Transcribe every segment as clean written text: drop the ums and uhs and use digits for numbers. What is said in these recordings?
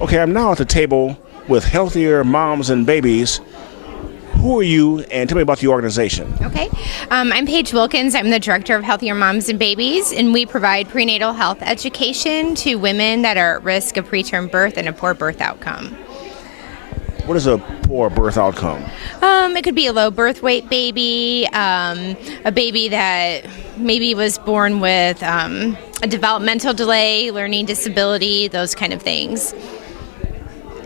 Okay, I'm now at the table with healthier moms and babies. Who are you, and tell me about the organization. Okay. I'm Paige Wilkins. I'm the director of Healthier Moms and Babies, and we provide prenatal health education to women that are at risk of preterm birth and a poor birth outcome. What is a poor birth outcome? It could be a low birth weight baby, a baby that maybe was born with a developmental delay, learning disability, those kind of things.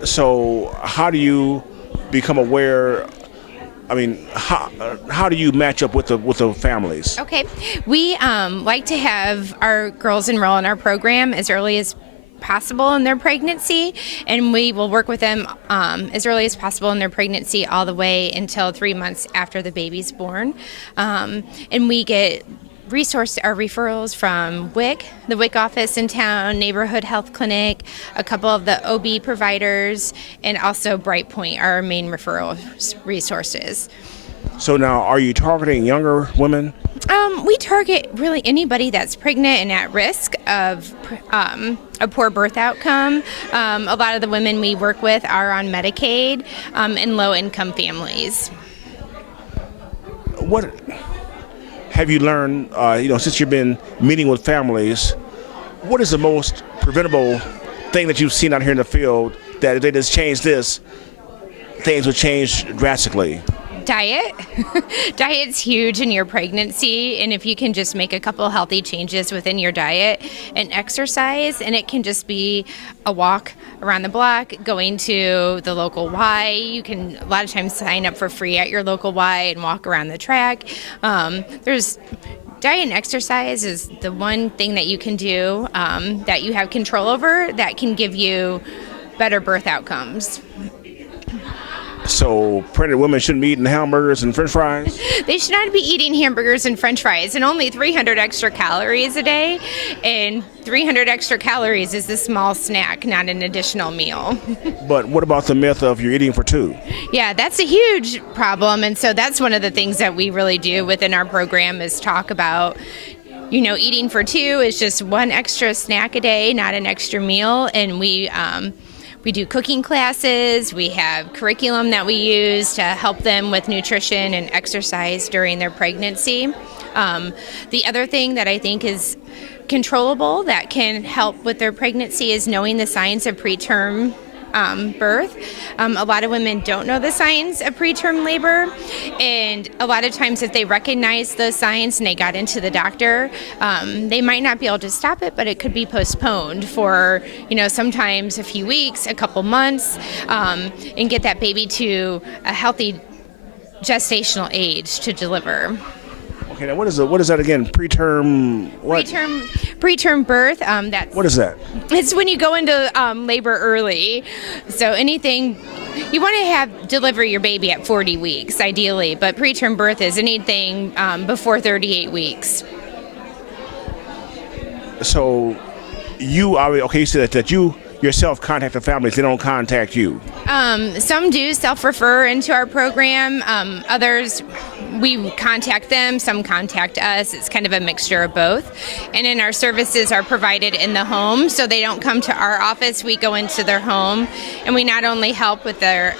So how do you become aware? I mean, how do you match up with the families? Okay. We like to have our girls enroll in our program as early as possible in their pregnancy, and we will work with them as early as possible in their pregnancy all the way until 3 months after the baby's born. And we get referrals from WIC, the WIC office in town, neighborhood health clinic, a couple of the OB providers, and also Bright Point, our main referral resources. So now, are you targeting younger women? We target really anybody that's pregnant and at risk of a poor birth outcome. A lot of the women we work with are on Medicaid and low-income families. What have you learned, since you've been meeting with families, what is the most preventable thing that you've seen out here in the field that if they just change this, things would change drastically? Diet. Diet's huge in your pregnancy, and if you can just make a couple healthy changes within your diet and exercise, and it can just be a walk around the block, going to the local Y. You can a lot of times sign up for free at your local Y and walk around the track. There's diet and exercise is the one thing that you can do that you have control over that can give you better birth outcomes. So pregnant women shouldn't be eating hamburgers and french fries? They should not be eating hamburgers and french fries and only 300 extra calories a day. And 300 extra calories is a small snack, not an additional meal. But what about the myth of you're eating for two? Yeah, that's a huge problem. And so that's one of the things that we really do within our program is talk about, eating for two is just one extra snack a day, not an extra meal. And we do cooking classes. We have curriculum that we use to help them with nutrition and exercise during their pregnancy. The other thing that I think is controllable that can help with their pregnancy is knowing the signs of preterm birth. A lot of women don't know the signs of preterm labor, and a lot of times if they recognize those signs and they got into the doctor, they might not be able to stop it, but it could be postponed for sometimes a few weeks, a couple months, and get that baby to a healthy gestational age to deliver. Okay, now what is that again? Preterm what? Preterm birth. What is that? It's when you go into labor early. So anything you want to deliver your baby at 40 weeks, ideally. But preterm birth is anything before 38 weeks. So you said that you yourself contact the families, they don't contact you. Some do self-refer into our program. Others, we contact them. Some contact us. It's kind of a mixture of both. And then our services are provided in the home, so they don't come to our office. We go into their home, and we not only help with their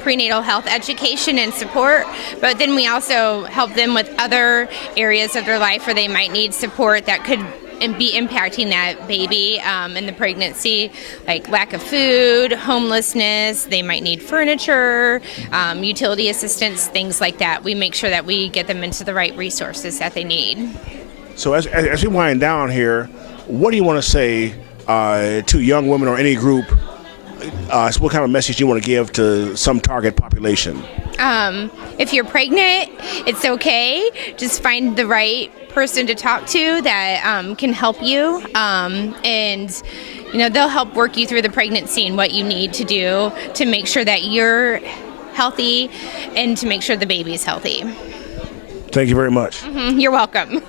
prenatal health education and support, but then we also help them with other areas of their life where they might need support that could and be impacting that baby in the pregnancy, like lack of food, homelessness. They might need furniture, utility assistance, things like that. We make sure that we get them into the right resources that they need. So as we wind down here, what do you want to say to young women or any group? What kind of message you want to give to some target population? If you're pregnant, it's okay. Just find the right person to talk to that can help you, and they'll help work you through the pregnancy and what you need to do to make sure that you're healthy and to make sure the baby's healthy. Thank you very much. You're welcome.